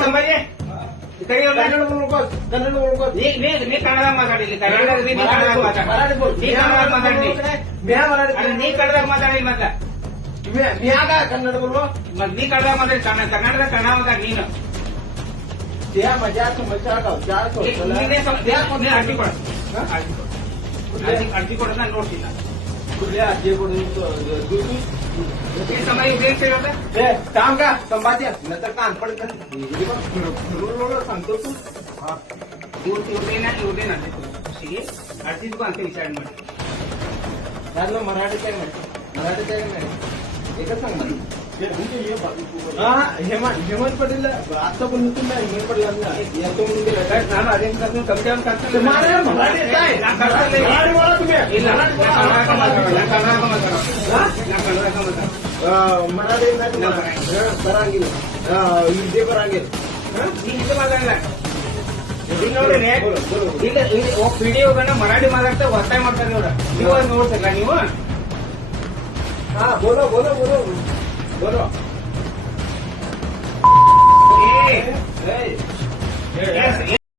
ಸಂಭಾಜಿ ಕನ್ನಡ बोलको मी कन्नड माताडली कन्नड मी कन्नड माताड मी कन्नड माताडली मी कन्नड माताडली मग मी आगा कन्नड बोललो मग मी कन्नड माताडली कन्नडದ ಕನ್ನಡ ಮಾತಾಡ ನೀನು त्या मजा समस्या ಅರ್ಜಿ ಕೊಡ ಅರ್ಜಿ ಕೊಡ ನಾನು ನೋಡ್ತೀನಿ कुठल्या अर्जी कोण समय काम का संभाजी नंतर कान पडत सांगतो तू ಇವ್ರದೇ ಅರ್ಜಿ ಅಂತ ವಿಚಾರಣೆ ಮಾಡಿ त्यातलं मराठीत आहे नाही एकच सांग मला हेमंत पटेल आता पण नसून ना हेमंत पटेल येतो म्हणून गेला काय ನಾನು ಅದೇನು ಕರ್ಕೊಂಡು ಕಮಿಟಿ ಕರ್ಕೊಂಡು ಮರಾಠಿ बोला तुम्ही मराठी ಬರಂಗಿಲ್ಲ ಹಿಂದಿ ಬರಂಗಿಲ್ಲ ಹಿಂದಿ ಮಾತಾಡಲ್ಲ ಈಗ ನೋಡ್ರಿ ಈಗ ವಿಡಿಯೋಗಳನ್ನ ಮರಾಠಿ ಮಾತಾಡ್ತಾ ಒತ್ತಾಯ ಮಾಡ್ತಾರೆ ನೋಡ್ರ ನೀವು ನೋಡ್ತಿಲ್ಲ ನೀವು ಹಾ बोलो बोलो बोलो बोलो ए